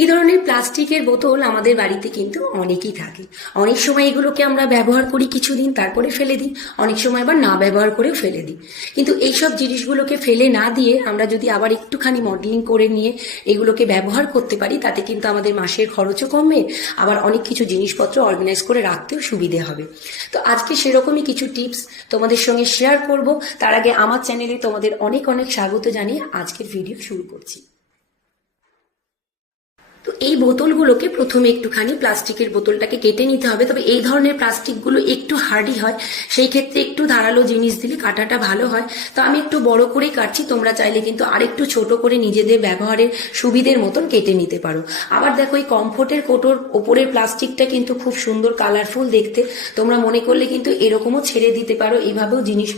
এই ধরনের প্লাস্টিকের বোতল আমাদের বাড়িতে কিন্তু অনেকই থাকে। অনেক সময় এগুলোকে আমরা ব্যবহার করি কিছুদিন, তারপরে ফেলে দিই। অনেক সময় আবার না ব্যবহার করেও ফেলে দিই। কিন্তু এইসব জিনিসগুলোকে ফেলে না দিয়ে আমরা যদি আবার একটুখানি মডেলিং করে নিয়ে এগুলোকে ব্যবহার করতে পারি, তাতে কিন্তু আমাদের মাসের খরচও কমবে, আবার অনেক কিছু জিনিসপত্র অর্গানাইজ করে রাখতেও সুবিধে হবে। তো আজকে সেরকমই কিছু টিপস তোমাদের সঙ্গে শেয়ার করব। তার আগে আমার চ্যানেলে তোমাদের অনেক অনেক স্বাগত জানিয়ে আজকের ভিডিও শুরু করছি। তো এই বোতলগুলোকে প্রথমে একটুখানি প্লাস্টিকের বোতলটাকে কেটে নিতে হবে। তবে এই ধরনের প্লাস্টিকগুলো একটু হার্ডি হয়, সেই ক্ষেত্রে একটু ধারালো জিনিস দিলে কাটাটা ভালো হয়। তো আমি একটু বড় করেই কাটছি, তোমরা চাইলে কিন্তু আরেকটু ছোট করে নিজেদের ব্যবহারের সুবিধের মতন কেটে নিতে পারো। আবার দেখো, এই কমফোর্টের কোটোর ওপরের প্লাস্টিকটা কিন্তু খুব সুন্দর কালারফুল দেখতে। তোমরা মনে করলে কিন্তু এরকমও ছেড়ে দিতে পারো, এইভাবেও জিনিস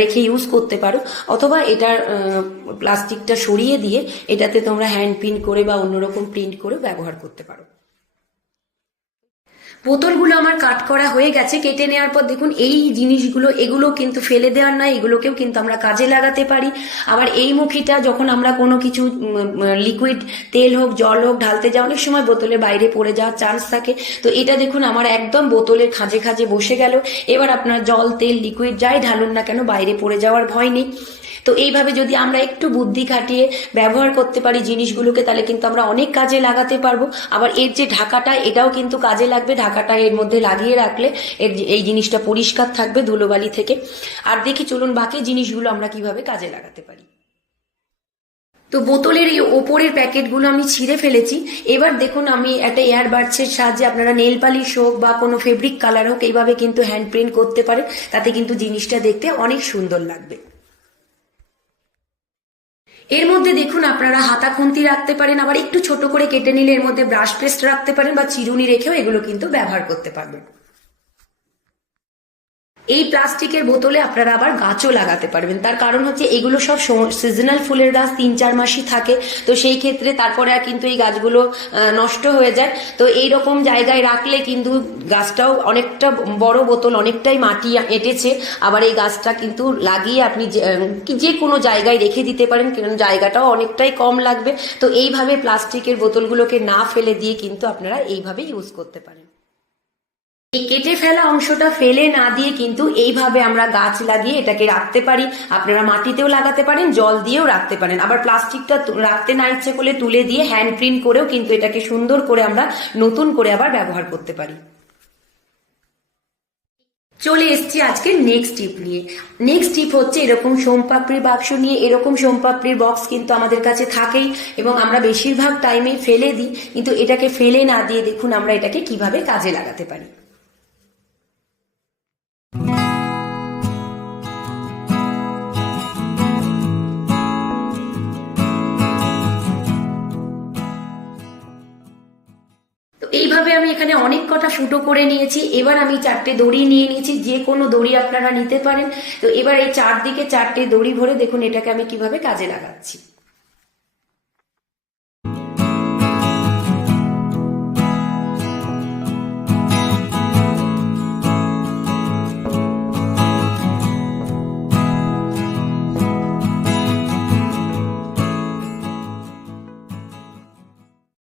রেখে ইউজ করতে পারো। অথবা এটার প্লাস্টিকটা সরিয়ে দিয়ে এটাতে তোমরা হ্যান্ড প্রিন্ট করে বা অন্যরকম প্রিন্ট করে ব্যবহার করতে পারো। বোতলগুলো আমার কাট করা হয়ে গেছে। কেটে নেওয়ার পর দেখুন এই জিনিসগুলো, এগুলো কিন্তু ফেলে দেওয়ার নয়, এগুলোকেও কিন্তু আমরা কাজে লাগাতে পারি। আবার এই মুখিটা যখন আমরা কোনো কিছু লিকুইড তেল হোক জল হোক ঢালতে যাই, অনেক সময় বোতলের বাইরে পড়ে যাওয়ার চান্স থাকে। তো এটা দেখুন আমার একদম বোতলের খাঁজে খাঁজে বসে গেল। এবার আপনার জল তেল লিকুইড যাই ঢালুন না কেন, বাইরে পড়ে যাওয়ার ভয় নেই। তো এইভাবে যদি আমরা একটু বুদ্ধি খাটিয়ে ব্যবহার করতে পারি জিনিসগুলোকে, তাহলে কিন্তু আমরা অনেক কাজে লাগাতে পারবো। আবার এর যে ঢাকাটা, এটাও কিন্তু কাজে লাগবে। ঢাকাটা এর মধ্যে লাগিয়ে রাখলে এই জিনিসটা পরিষ্কার থাকবে ধুলোবালি থেকে। আর দেখি চলুন বাকি জিনিসগুলো আমরা কিভাবে কাজে লাগাতে পারি। তো বোতলের এই ওপরের প্যাকেটগুলো আমি ছিঁড়ে ফেলেছি। এবার দেখুন আমি একটা এয়ার বাডসের সাহায্যে, আপনারা নেল পালিশ হোক বা কোনো ফেব্রিক কালার হোক, এইভাবে কিন্তু হ্যান্ড প্রিন্ট করতে পারেন। তাতে কিন্তু জিনিসটা দেখতে অনেক সুন্দর লাগবে। এর মধ্যে দেখুন আপনারা হাতা খুন্তি রাখতে পারেন, আবার একটু ছোট করে কেটে নিলে এর মধ্যে ব্রাশ পেস্ট রাখতে পারেন, বা চিরুনি রেখেও এগুলো কিন্তু ব্যবহার করতে পারবেন। এই প্লাস্টিকের বোতলে আপনারা আবার গাছও লাগাতে পারবেন। তার কারণ হচ্ছে এগুলো সব সিজনাল ফুলের গাছ, 3-4 মাসই থাকে। তো সেই ক্ষেত্রে তারপরে আর কিন্তু এই গাছগুলো নষ্ট হয়ে যায়। তো এই রকম জায়গায় রাখলে কিন্তু গাছটাও অনেকটা বড়, বোতল অনেকটাই মাটি এঁটেছে। আবার এই গাছটা কিন্তু লাগিয়ে আপনি যে কোনো জায়গায় রেখে দিতে পারেন, কারণ জায়গাটাও অনেকটাই কম লাগবে। তো এইভাবে প্লাস্টিকের বোতলগুলোকে না ফেলে দিয়ে কিন্তু আপনারা এইভাবে ইউজ করতে পারেন। এই কেটে ফেলা অংশটা ফেলে না দিয়ে কিন্তু এইভাবে আমরা গাছ লাগিয়ে এটাকে রাখতে পারি। আপনারা মাটিতেও লাগাতে পারেন, জল দিয়েও রাখতে পারেন। আবার প্লাস্টিকটা রাখতে না ইচ্ছে করলে তুলে দিয়ে হ্যান্ড প্রিন্ট করেও কিন্তু এটাকে সুন্দর করে আমরা নতুন করে আবার ব্যবহার করতে পারি। চলে এসছি আজকে নেক্সট টিপ নিয়ে। নেক্সট টিপ হচ্ছে এরকম সোমপাপড়ির বাক্স নিয়ে। এরকম সোমপাপড়ির বক্স কিন্তু আমাদের কাছে থাকেই এবং আমরা বেশিরভাগ টাইমে ফেলে দিই। কিন্তু এটাকে ফেলে না দিয়ে দেখুন আমরা এটাকে কিভাবে কাজে লাগাতে পারি। তো এইভাবে আমি এখানে অনেক কটা ফুটো করে নিয়েছি। এবার আমি 4টে দড়ি নিয়ে নিয়েছি, যে কোনো দড়ি আপনারা নিতে পারেন। তো এবার এই চারদিকে 4টে দড়ি ভরে দেখুন এটাকে আমি কিভাবে কাজে লাগাচ্ছি।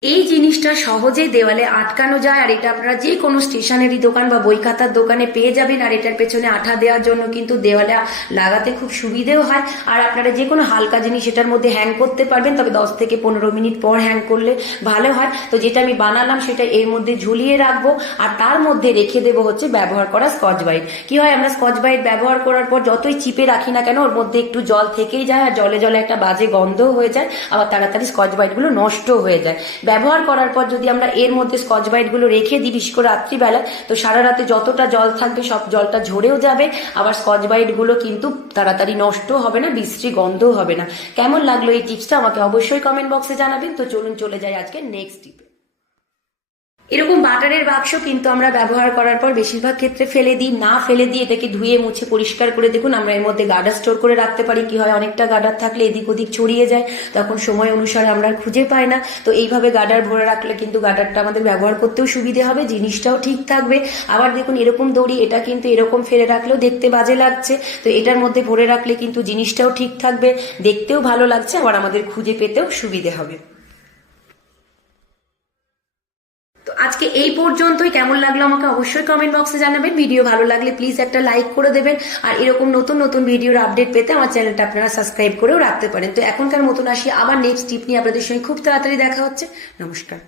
এই জিনিসটা সহজে দেওয়ালে আটকানো যায়, আর এটা আপনারা যে কোনো স্টেশনারি দোকান বা বই খাতার দোকানে পেয়ে যাবেন। আর এটার পেছনে আঠা দেওয়ার জন্য কিন্তু দেওয়ালে লাগাতে খুব সুবিধেও হয়। আর আপনারা যে কোনো হালকা জিনিস এটার মধ্যে হ্যাং করতে পারবেন, তবে 10 থেকে 15 মিনিট পর হ্যাং করলে ভালো হয়। তো যেটা আমি বানালাম সেটা এর মধ্যে ঝুলিয়ে রাখবো, আর তার মধ্যে রেখে দেবো হচ্ছে ব্যবহার করা স্কচ ব্রাইট। কি হয়, আমরা স্কচ ব্রাইট ব্যবহার করার পর যতই চিপে রাখি না কেন, ওর মধ্যে একটু জল থেকেই যায়, আর জলে জলে একটা বাজে গন্ধও হয়ে যায়। আবার তাড়াতাড়ি স্কচ ব্রাইটগুলো নষ্ট হয়ে যায়। ব্যবহার করার পর যদি আমরা এর মধ্যে স্কচ ব্রাইটগুলো রেখে দিই, বিশেষ করে রাত্রিবেলা, তো সারা রাতে যতটা জল থাকবে সব জলটা ঝরেও যাবে। আবার স্কচ ব্রাইটগুলো কিন্তু তাড়াতাড়ি নষ্ট হবে না, বিশ্রী গন্ধও হবে না। কেমন লাগলো এই টিপসটা আমাকে অবশ্যই কমেন্ট বক্সে জানাবেন। তো চলুন চলে যাই আজকে নেক্সট টিপে। এরকম বাটারের বাক্স কিন্তু আমরা ব্যবহার করার পর বেশিরভাগ ক্ষেত্রে ফেলে দিই। না ফেলে দিয়ে এটাকে ধুয়ে মুছে পরিষ্কার করে দেখুন আমরা এর মধ্যে গার্ডার স্টোর করে রাখতে পারি। কি হয়, অনেকটা গার্ডার থাকলে এদিক ওদিক ছড়িয়ে যায়, তখন সময় অনুসারে আমরা খুঁজে পাই না। তো এইভাবে গার্ডার ভরে রাখলে কিন্তু গার্ডারটা আমাদের ব্যবহার করতেও সুবিধে হবে, জিনিসটাও ঠিক থাকবে। আবার দেখুন এরকম দড়ি, এটা কিন্তু এরকম ফেলে রাখলেও দেখতে বাজে লাগছে। তো এটার মধ্যে ভরে রাখলে কিন্তু জিনিসটাও ঠিক থাকবে, দেখতেও ভালো লাগছে, আবার আমাদের খুঁজে পেতেও সুবিধে হবে। এই পর্যন্তই। কেমন লাগলো আমাকে অবশ্যই কমেন্ট বক্সে জানাবেন। ভিডিও ভালো লাগলে প্লিজ একটা লাইক করে দেবেন, আর এরকম নতুন নতুন ভিডিওর আপডেট পেতে আমার চ্যানেলটা আপনারা সাবস্ক্রাইব করেও রাখতে পারেন। তো এখনকার মতন আসি, আবার নেক্সট টিপ নিয়ে আপনাদের সঙ্গে খুব তাড়াতাড়ি দেখা হচ্ছে। নমস্কার।